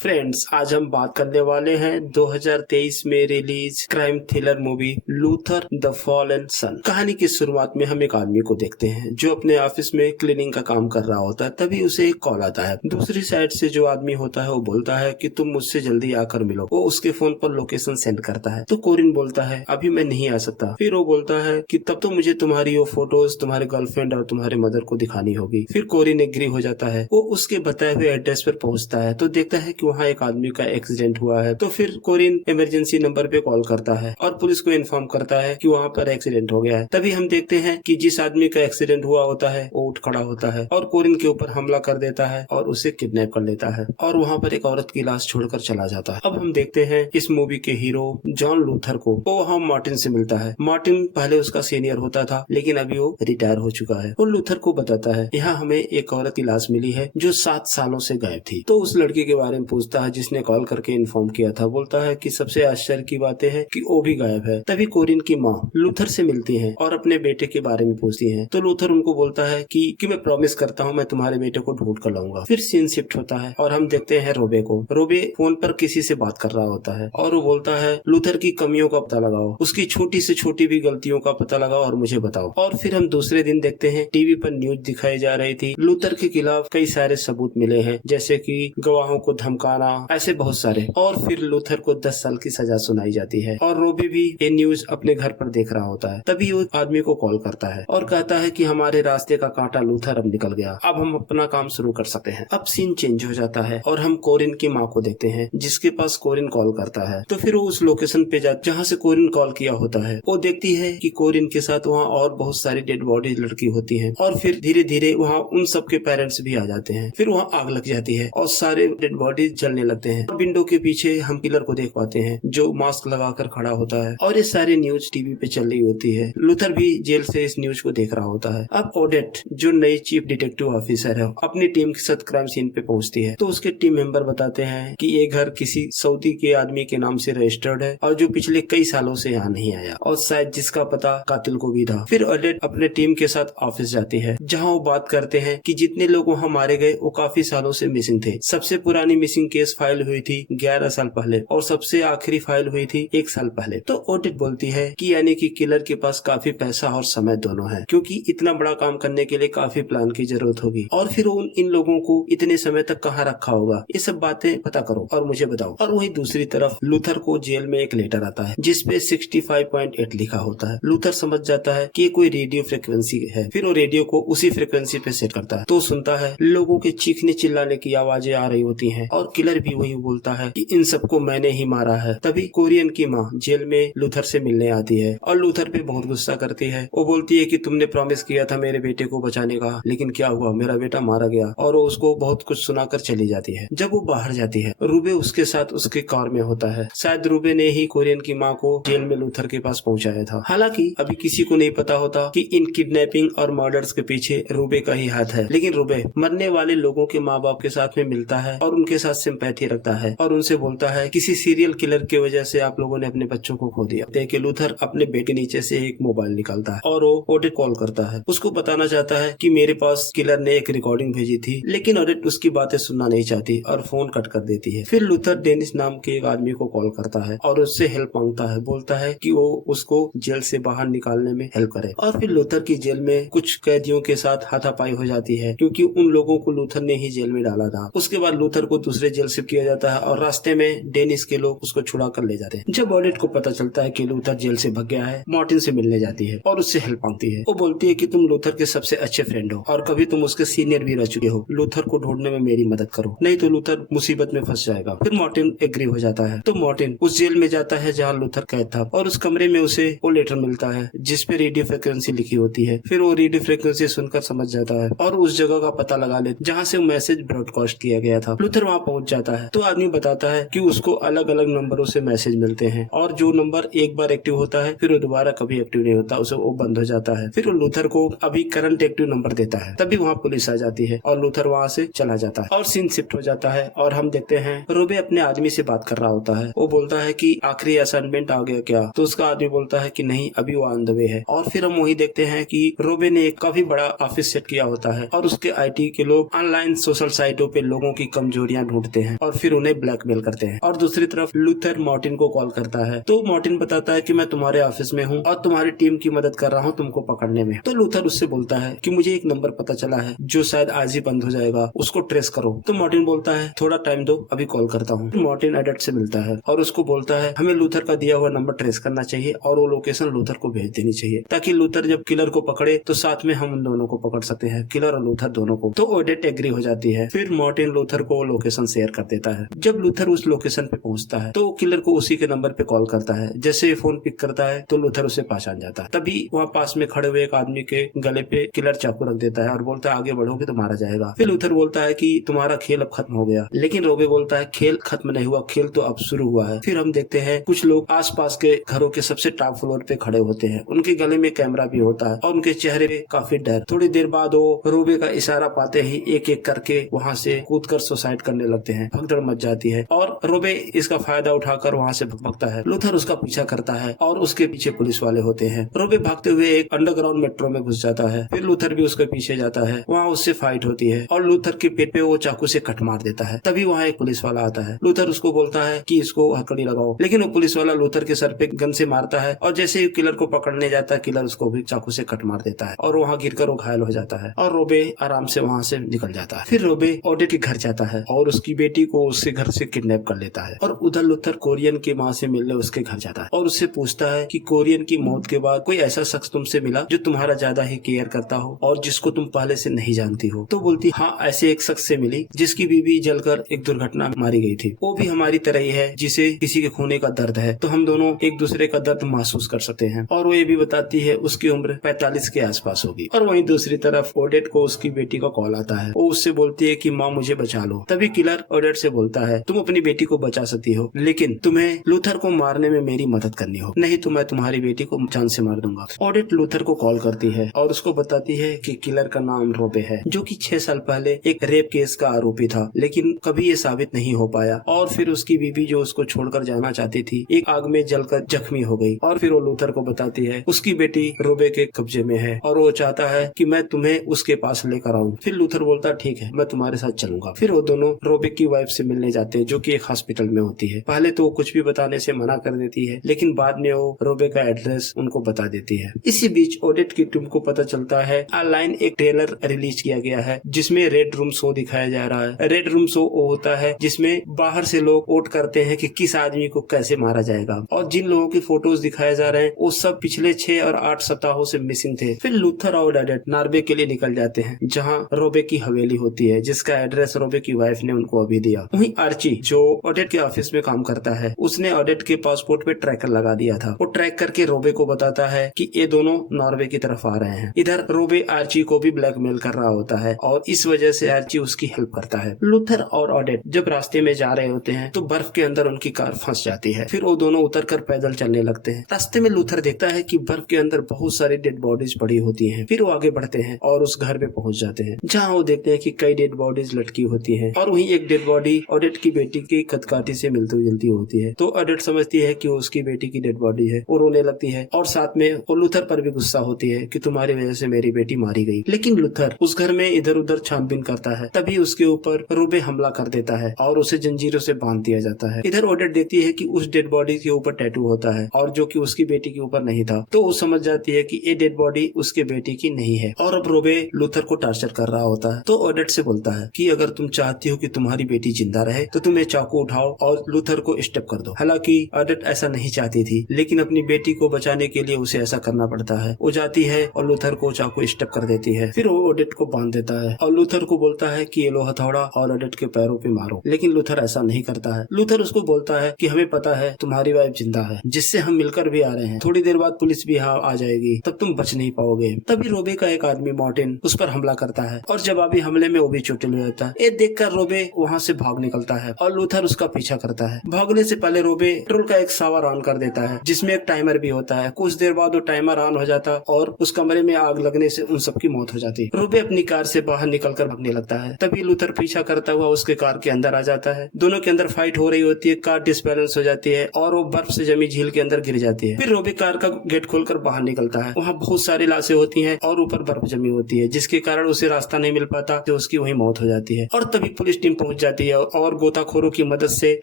Friends, आज हम बात करने वाले हैं 2023 में release crime thriller movie Luther the fallen sun. कहानी की शुरुआत में हम एक आदमी को देखते हैं जो अपने ऑफिस में क्लीनिंग का काम कर रहा होता है। तभी उसे एक कॉल आता है। दूसरी साइड से जो आदमी होता है वो बोलता है कि तुम मुझसे जल्दी आकर मिलो। वो उसके फोन पर लोकेशन सेंड करता है। तो कोरिन बोलता है अभी मैं नहीं आ सकता। फिर वो बोलता है कि तब तो मुझे तुम्हारी वो फोटोज तुम्हारे गर्लफ्रेंड और तुम्हारे मदर को दिखानी होगी। फिर कोरिन एग्री हो जाता है। वो उसके बताए हुए एड्रेस पर पहुंचता है तो देखता है कि वहाँ एक आदमी का एक्सीडेंट हुआ है। तो फिर कोरिन इमरजेंसी नंबर पे कॉल करता है और पुलिस को इन्फॉर्म करता है कि वहाँ पर एक्सीडेंट हो गया है। तभी हम देखते हैं कि जिस आदमी का एक्सीडेंट हुआ होता है वो उठ खड़ा होता है और कोरिन के ऊपर हमला कर देता है और उसे किडनैप कर लेता है और वहाँ पर एक औरत की लाश छोड़कर चला जाता है। अब हम देखते हैं इस मूवी के हीरो जॉन लूथर को। वो वहाँ मार्टिन से मिलता है। मार्टिन पहले उसका सीनियर होता था लेकिन अभी वो रिटायर हो चुका है। वो लूथर को बताता है यहाँ हमें एक औरत की लाश मिली है जो 7 सालों से गायब थी। तो उस लड़की के बारे में पूछता है जिसने कॉल करके इन्फॉर्म किया था। बोलता है कि सबसे आश्चर्य की बात है कि वो भी गायब है। तभी कोरिन की माँ लूथर से मिलती है और अपने बेटे के बारे में पूछती है। तो लूथर उनको बोलता है कि मैं प्रॉमिस करता हूँ मैं तुम्हारे बेटे को ढूंढ कर लाऊंगा। फिर सीन शिफ्ट होता है और हम देखते हैं रोबे को। रोबे फोन पर किसी से बात कर रहा होता है और वो बोलता है लूथर की कमियों का पता लगाओ, उसकी छोटी से छोटी भी गलतियों का पता लगाओ और मुझे बताओ। और फिर हम दूसरे दिन देखते हैं टीवी पर न्यूज दिखाई जा रही थी। लूथर के खिलाफ कई सारे सबूत मिले हैं जैसे कि गवाहों को धमकाना, ऐसे बहुत सारे। और फिर लूथर को 10 साल की सजा सुनाई जाती है और रोबे भी ये न्यूज अपने घर पर देख रहा होता है। तभी वो आदमी को कॉल करता है और कहता है कि हमारे रास्ते का कांटा लूथर अब निकल गया, अब हम अपना काम शुरू कर सकते हैं। अब सीन चेंज हो जाता है और हम कोरिन की माँ को देखते हैं जिसके पास कोरिन कॉल करता है। तो फिर वो उस लोकेशन पे जाती जहाँ से कोरिन कॉल किया होता है। वो देखती है कि कोरिन के साथ वहाँ और बहुत सारी डेड बॉडी लड़की होती है और फिर धीरे धीरे वहाँ उन सबके पेरेंट्स भी आ जाते हैं। फिर वहाँ आग लग जाती है और सारे डेड बॉडी जलने लगते हैं। विंडो के पीछे हम किलर को देख पाते हैं जो मास्क लगाकर खड़ा होता है और ये सारी न्यूज टीवी पे चल रही होती है। लूथर भी जेल से इस न्यूज को देख रहा होता है। अब ओडेट जो नई चीफ डिटेक्टिव ऑफिसर है अपनी टीम के साथ क्राइम सीन पे पहुंचती है। तो उसके टीम मेंबर बताते हैं कि ये घर किसी सऊदी के आदमी के नाम से रजिस्टर्ड है और जो पिछले कई सालों से यहाँ नहीं आया और शायद जिसका पता कातिल को भी था। फिर ओडेट अपने टीम के साथ ऑफिस जाती है जहाँ वो बात करते हैं कि जितने लोग वहाँ मारे गए वो काफी सालों से मिसिंग थे। सबसे पुरानी मिसिंग केस फाइल हुई थी 11 साल पहले और सबसे आखिरी फाइल हुई थी 1 साल पहले। तो ओडेट बोलती है कि यानी कि किलर के पास काफी पैसा और समय दोनों है क्योंकि इतना बड़ा काम करने के लिए काफी प्लान की जरूरत होगी और फिर इन लोगों को इतने समय तक कहाँ रखा होगा, ये सब बातें पता करो और मुझे बताओ। और वहीं दूसरी तरफ लूथर को जेल में एक लेटर आता है जिसपे 65.8 लिखा होता है। लूथर समझ जाता है कि ये कोई रेडियो फ्रिक्वेंसी है। फिर वो रेडियो को उसी फ्रिक्वेंसी पे सेट करता है तो सुनता है लोगों के चीखने चिल्लाने की आवाजें आ रही होती हैं और किलर भी वही बोलता है कि इन सबको मैंने ही मारा है। तभी कोरियन की माँ जेल में लूथर से मिलने आती है और लूथर पे बहुत गुस्सा करती है। वो बोलती है कि तुमने प्रॉमिस किया था मेरे बेटे को बचाने का, लेकिन क्या हुआ, मेरा बेटा मारा गया। और वो उसको बहुत कुछ सुनाकर चली जाती है। जब वो बाहर जाती है रूबे उसके साथ उसके कार में होता है। शायद रूबे ने ही कोरियन की माँ को जेल में लूथर के पास पहुँचाया था। हालांकि अभी किसी को नहीं पता होता कि इन किडनैपिंग और मर्डर्स के पीछे रूबे का ही हाथ है। लेकिन रूबे मरने वाले लोगों के माँ बाप के साथ में मिलता है और उनके साथ सिंपैथी रखता है और उनसे बोलता है किसी सीरियल किलर की वजह से आप लोगों ने अपने बच्चों को खो दिया। देख के लूथर अपने बेटे के नीचे से एक मोबाइल निकालता है और वो ओडेट कॉल करता है। उसको बताना चाहता है कि मेरे पास किलर ने एक रिकॉर्डिंग भेजी थी, लेकिन ओडेट उसकी बातें सुनना नहीं चाहती और फोन कट कर देती है। फिर लूथर डेनिस नाम के एक आदमी को कॉल करता है और उससे हेल्प मांगता है। बोलता है कि वो उसको जेल से बाहर निकालने में हेल्प करे। और फिर लूथर की जेल में कुछ कैदियों के साथ हाथापाई हो जाती है क्योंकि उन लोगों को लूथर ने ही जेल में डाला था। उसके बाद लूथर को दूसरे जेल शिफ्ट किया जाता है और रास्ते में डेनिस के लोग उसको छुड़ा कर ले जाते हैं। जब ओडेट को पता चलता है कि लूथर जेल से भाग गया है, मार्टिन से मिलने जाती है और उससे हेल्प मांगती है। वो बोलती है कि तुम लूथर के सबसे अच्छे फ्रेंड हो और कभी तुम उसके सीनियर भी रह चुके हो। लूथर को ढूंढने में मेरी मदद करो, नहीं तो लूथर मुसीबत में फंस जाएगा। फिर मार्टिन एग्री हो जाता है। तो मार्टिन उस जेल में जाता है जहाँ लूथर कैद था और उस कमरे में उसे वो लेटर मिलता है जिसपे रेडियो फ्रिक्वेंसी लिखी होती है। फिर वो रेडियो फ्रिक्वेंसी सुनकर समझ जाता है और उस जगह का पता लगा ले जहाँ से मैसेज ब्रॉडकास्ट किया गया था। लूथर वहाँ पहुँच जाता है तो आदमी बताता है कि उसको अलग अलग नंबरों से मैसेज मिलते हैं और जो नंबर एक बार एक्टिव होता है फिर वो दोबारा कभी एक्टिव नहीं होता, उसे वो बंद हो जाता है। फिर वो लूथर को अभी करंट एक्टिव नंबर देता है। तभी वहाँ पुलिस आ जाती है और लूथर वहाँ से चला जाता है और सीन शिफ्ट हो जाता है और हम देखते हैं रूबे अपने आदमी से बात कर रहा होता है। वो बोलता है कि आखिरी असाइनमेंट आ गया क्या? तो उसका आदमी बोलता है कि नहीं, अभी वो ऑन द वे है। और फिर हम वही देखते हैं कि रूबे ने एक काफी बड़ा ऑफिस सेट किया होता है और उसके IT के लोग ऑनलाइन सोशल साइटों पे लोगों की कमजोरियां ढूंढते करते हैं और फिर उन्हें ब्लैकमेल करते हैं। और दूसरी तरफ लूथर मार्टिन को कॉल करता है तो मार्टिन बताता है कि मैं तुम्हारे ऑफिस में हूँ और तुम्हारी टीम की मदद कर रहा हूँ तुमको पकड़ने में। तो लूथर उससे बोलता है कि मुझे एक नंबर पता चला है जो शायद आज ही बंद हो जाएगा, उसको ट्रेस करो। तो मार्टिन बोलता है थोड़ा टाइम दो, अभी कॉल करता हूँ। मार्टिन एडेट से मिलता है और उसको बोलता है हमें लूथर का दिया हुआ नंबर ट्रेस करना चाहिए और वो लोकेशन लूथर को भेज देनी चाहिए ताकि लूथर जब किलर को पकड़े तो साथ में हम उन दोनों को पकड़ सकते हैं, किलर और लूथर दोनों को। तो ओडेट एग्री हो जाती है। फिर मार्टिन लूथर को लोकेशन शेयर कर देता है। जब लूथर उस लोकेशन पे पहुंचता है तो किलर को उसी के नंबर पे कॉल करता है। जैसे ही फोन पिक करता है तो लूथर उसे पहचान जाता है। तभी वहाँ पास में खड़े हुए एक आदमी के गले पे किलर चाकू रख देता है और बोलता है आगे बढ़ोगे तो मारा जाएगा। फिर लूथर बोलता है कि तुम्हारा खेल अब खत्म हो गया, लेकिन रोबे बोलता है खेल खत्म नहीं हुआ, खेल तो अब शुरू हुआ है। फिर हम देखते हैं कुछ लोग आसपास के घरों के सबसे टॉप फ्लोर पे खड़े होते हैं, उनके गले में कैमरा भी होता है और उनके चेहरे पे काफी डर। थोड़ी देर बाद वो रोबे का इशारा पाते ही एक एक करके वहाँ से कूदकर सुसाइड करने लगते हैं। भगदड़ मच जाती है और रोबे इसका फायदा उठाकर वहाँ से भागता है। लूथर उसका पीछा करता है और उसके पीछे पुलिस वाले होते हैं। रोबे भागते हुए एक अंडरग्राउंड मेट्रो में घुस जाता है। फिर लूथर भी उसके पीछे जाता है। वहाँ उससे फाइट होती है और लूथर के पेट पे वो चाकू से कट मार देता है। तभी वहाँ एक पुलिस वाला आता है। लूथर उसको बोलता है कि इसको हथकड़ी लगाओ, लेकिन वो पुलिस वाला लूथर के सर पे गन से मारता है और जैसे ही किलर को पकड़ने जाता है किलर उसको भी चाकू से कट मार देता है और वहाँ गिरकर वो घायल हो जाता है और रोबे आराम से वहाँ से निकल जाता है। फिर रोबे ओडेट के घर जाता है और उसकी बेटी को उसके घर से किडनैप कर लेता है और उधर लूथर कोरियन की माँ से मिलने उसके घर जाता है और उससे पूछता है कि कोरियन की मौत के बाद कोई ऐसा शख्स तुमसे मिला जो तुम्हारा ज्यादा ही केयर करता हो और जिसको तुम पहले से नहीं जानती हो। तो बोलती हाँ, ऐसे एक शख्स से मिली जिसकी बीवी जलकर एक दुर्घटना में मारी गई थी। वो भी हमारी तरह ही है, जिसे किसी के खोने का दर्द है, तो हम दोनों एक दूसरे का दर्द महसूस कर सकते हैं। और वो ये भी बताती है उसकी उम्र 45 के आसपास होगी। और वहीं दूसरी तरफ ओडेट को उसकी बेटी का कॉल आता है। वो उससे बोलती है कि माँ मुझे बचा लो। तभी किलर ओडेट से बोलता है तुम अपनी बेटी को बचा सकती हो, लेकिन तुम्हें लूथर को मारने में मेरी मदद करनी हो, नहीं तो मैं तुम्हारी बेटी को जान से मार दूंगा। ओडेट लूथर को कॉल करती है और उसको बताती है कि किलर का नाम रोबे है, जो कि 6 साल पहले एक रेप केस का आरोपी था, लेकिन कभी ये साबित नहीं हो पाया। और फिर उसकी बीवी जो उसको छोड़कर जाना चाहती थी, एक आग में जलकर जख्मी हो गई। और फिर वो लूथर को बताती है उसकी बेटी रोबे के कब्जे में है और वो चाहता है कि मैं तुम्हें उसके पास लेकर आऊं। फिर लूथर बोलता ठीक है, मैं तुम्हारे साथ चलूंगा। फिर वो दोनों रोबे की वाइफ से मिलने जाते हैं, जो कि एक हॉस्पिटल में होती है। पहले तो वो कुछ भी बताने से मना कर देती है, लेकिन बाद में वो रोबे का एड्रेस उनको बता देती है। इसी बीच ओडेट की टीम को पता चलता है ऑनलाइन एक ट्रेलर रिलीज किया गया है जिसमें रेड रूम शो दिखाया जा रहा है। रेड रूम शो वो होता है जिसमें बाहर से लोग वोट करते हैं कि किस आदमी को कैसे मारा जाएगा, और जिन लोगों की फोटोज दिखाए जा रहे हैं वो सब पिछले 6 और 8 सप्ताहों से मिसिंग थे। फिर लूथर और ओडेट नॉर्वे के लिए निकल जाते हैं, जहाँ रोबे की हवेली होती है, जिसका एड्रेस रोबे की वाइफ ने उनको अभी दिया। वहीं आर्ची जो ओडेट के ऑफिस में काम करता है, उसने ओडेट के पासपोर्ट पे ट्रैकर लगा दिया था। वो ट्रैक करके रोबे को बताता है कि ये दोनों नॉर्वे की तरफ आ रहे हैं। इधर रोबे आर्ची को भी ब्लैकमेल कर रहा होता है और इस वजह से आर्ची उसकी हेल्प करता है। लूथर और ओडेट जब रास्ते में जा रहे होते हैं तो बर्फ के अंदर उनकी कार फंस जाती है। फिर वो दोनों उतरकर पैदल चलने लगते हैं। रास्ते में लूथर देखता है कि बर्फ के अंदर बहुत सारी डेड बॉडीज पड़ी होती हैं। फिर वो आगे बढ़ते हैं और उस घर पे पहुंच जाते हैं, जहाँ वो देखते हैं कि कई डेड बॉडीज लटकी होती हैं और वहीं एक डेड बॉडी ओडेट की बेटी की कदकाठी से मिलती जुलती होती है। तो ओडेट समझती है कि वो उसकी बेटी की डेड बॉडी है और रोने लगती है और साथ में वो लूथर पर भी गुस्सा होती है कि तुम्हारी वजह से मेरी बेटी मारी गई। लेकिन लूथर उस घर में इधर उधर छानबीन करता है, तभी उसके ऊपर रोबे हमला कर देता है और उसे जंजीरों से बांध दिया जाता है। इधर ओडेट देखती है कि उस डेड बॉडी के ऊपर टैटू होता है और जो कि उसकी बेटी के ऊपर नहीं था। तो वो समझ जाती है कि ये डेड बॉडी उसके बेटी की नहीं है और अब रोबे लूथर को टार्चर कर रहा होता है। तो ओडेट से बोलता है कि अगर तुम चाहती हो कि तुम्हारी बेटी जिंदा रहे तो तुम ये चाकू उठाओ और लूथर को स्टेप कर दो। हालांकि ओडेट ऐसा नहीं चाहती थी, लेकिन अपनी बेटी को बचाने के लिए उसे ऐसा करना पड़ता है। वो जाती है और लूथर को चाकू स्टेप कर देती है। फिर वो ओडेट को बांध देता है और लूथर को बोलता है कि ये लो हथौड़ा और ओडेट के पैरों पे मारो, लेकिन लूथर ऐसा नहीं करता है। लूथर उसको बोलता है कि हमें पता है तुम्हारी वाइफ जिंदा है, जिससे हम मिलकर भी आ रहे हैं। थोड़ी देर बाद पुलिस भी यहाँ आ जाएगी, तब तुम बच नहीं पाओगे। तभी रोबे का एक आदमी मार्टिन उस पर हमला करता है और जवाबी हमले में वो भी चोटिल हो जाता है। ये देखकर रोबे वहाँ से भाग निकलता है और लूथर उसका पीछा करता है। भागने से पहले रोबे पेट्रोल का एक शावर ऑन कर देता है, जिसमें एक टाइमर भी होता है। कुछ देर बाद वो टाइमर ऑन हो जाता और उस कमरे में आग लगने से उन सबकी मौत हो जाती। रोबे अपनी कार से बाहर निकलकर भागने लगता है। तभी लूथर पीछा करता हुआ उसके कार के अंदर आ जाता है। दोनों के अंदर फाइट हो रही होती है, कार डिसबैलेंस हो जाती है और वो बर्फ से जमी झील के अंदर गिर जाती है। फिर रोबे कार का गेट खोलकर बाहर निकलता है। वहाँ बहुत सारी लाशें होती हैं और ऊपर बर्फ जमी होती है, जिसके कारण उसे रास्ता नहीं मिल पाता, तो उसकी वहीं मौत हो जाती है। और तभी पुलिस टीम पहुंच जाती है और गोताखोरों की मदद से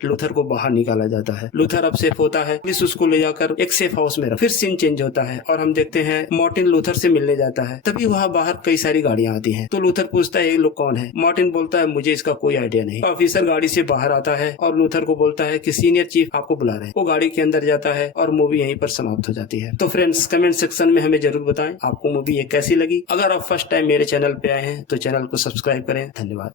लूथर को बाहर निकाला जाता है। लूथर अब सेफ होता है, पुलिस उसको ले जाकर एक सेफ हाउस में रख। फिर सीन चेंज होता है और हम देखते हैं मार्टिन लूथर से मिलने जाता है। तभी वहाँ बाहर कई सारी गाड़ियां आती हैं। तो लूथर पूछता है ये लोग कौन है। मार्टिन बोलता है मुझे इसका कोई आइडिया नहीं। ऑफिसर गाड़ी से बाहर आता है और लूथर को बोलता है कि सीनियर चीफ आपको बुला रहे हैं। वो गाड़ी के अंदर जाता है और मूवी यहीं पर समाप्त हो जाती है। तो फ्रेंड्स, कमेंट सेक्शन में हमें जरूर बताएं आपको मूवी ये कैसी लगी। अगर आप फर्स्ट टाइम मेरे चैनल पे आए हैं तो चैनल को सब्सक्राइब करें। धन्यवाद।